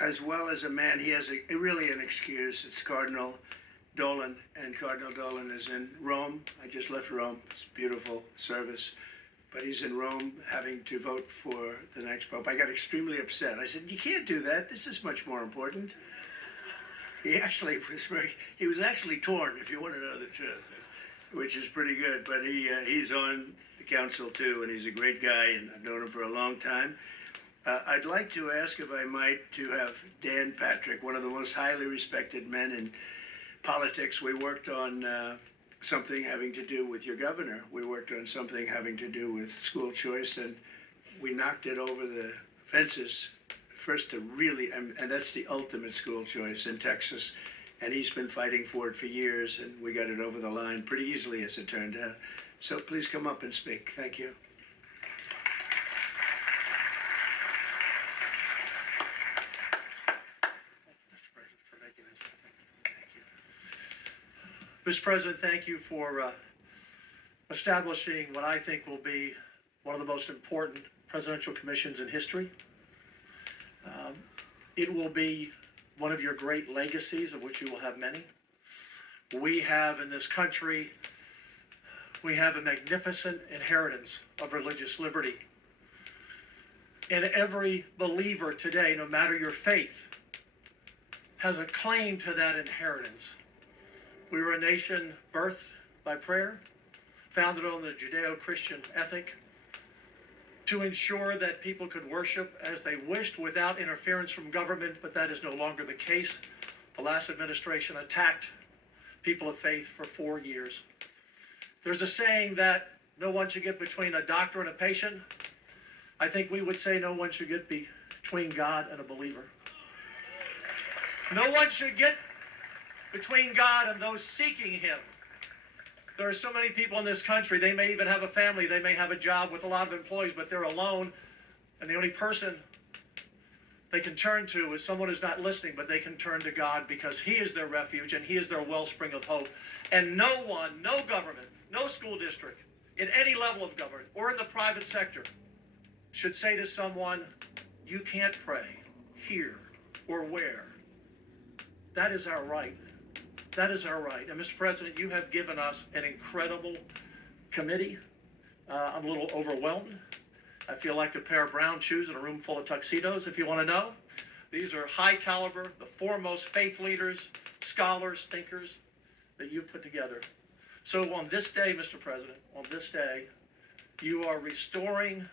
as well as a man. He has really an excuse. It's Cardinal Dolan, and Cardinal Dolan is in Rome. I just left Rome. It's a beautiful service. But he's in Rome having to vote for the next pope. I got extremely upset. I said, you can't do that. This is much more important. He was actually torn, if you want to know the truth, which is pretty good. But he's on the council too, and he's a great guy, and I've known him for a long time. I'd like to ask, if I might, to have Dan Patrick, one of the most highly respected men in politics. We worked on something having to do with your governor. We worked on something having to do with school choice, and we knocked it over the fences. First to really, and that's the ultimate school choice in Texas. And he's been fighting for it for years, and we got it over the line pretty easily, as it turned out. So please come up and speak. Thank you. Mr. President, thank you for establishing what I think will be one of the most important presidential commissions in history. It will be one of your great legacies, of which you will have many. We have in this country, we have a magnificent inheritance of religious liberty. And every believer today, no matter your faith, has a claim to that inheritance. We were a nation birthed by prayer, founded on the Judeo-Christian ethic, to ensure that people could worship as they wished without interference from government, but that is no longer the case. The last administration attacked people of faith for 4 years. There's a saying that no one should get between a doctor and a patient. I think we would say no one should get between God and a believer. No one should get between God and those seeking Him. There are so many people in this country, they may even have a family, they may have a job with a lot of employees, but they're alone, and the only person they can turn to is someone who's not listening, but they can turn to God because He is their refuge and He is their wellspring of hope. And no one, no government, no school district, in any level of government or in the private sector should say to someone, you can't pray here or where. That is our right. That is our right. And Mr. President, you have given us an incredible committee. I'm a little overwhelmed. I feel like a pair of brown shoes in a room full of tuxedos, if you want to know. These are high caliber, the foremost faith leaders, scholars, thinkers that you've put together. So on this day, Mr. President, on this day, you are restoring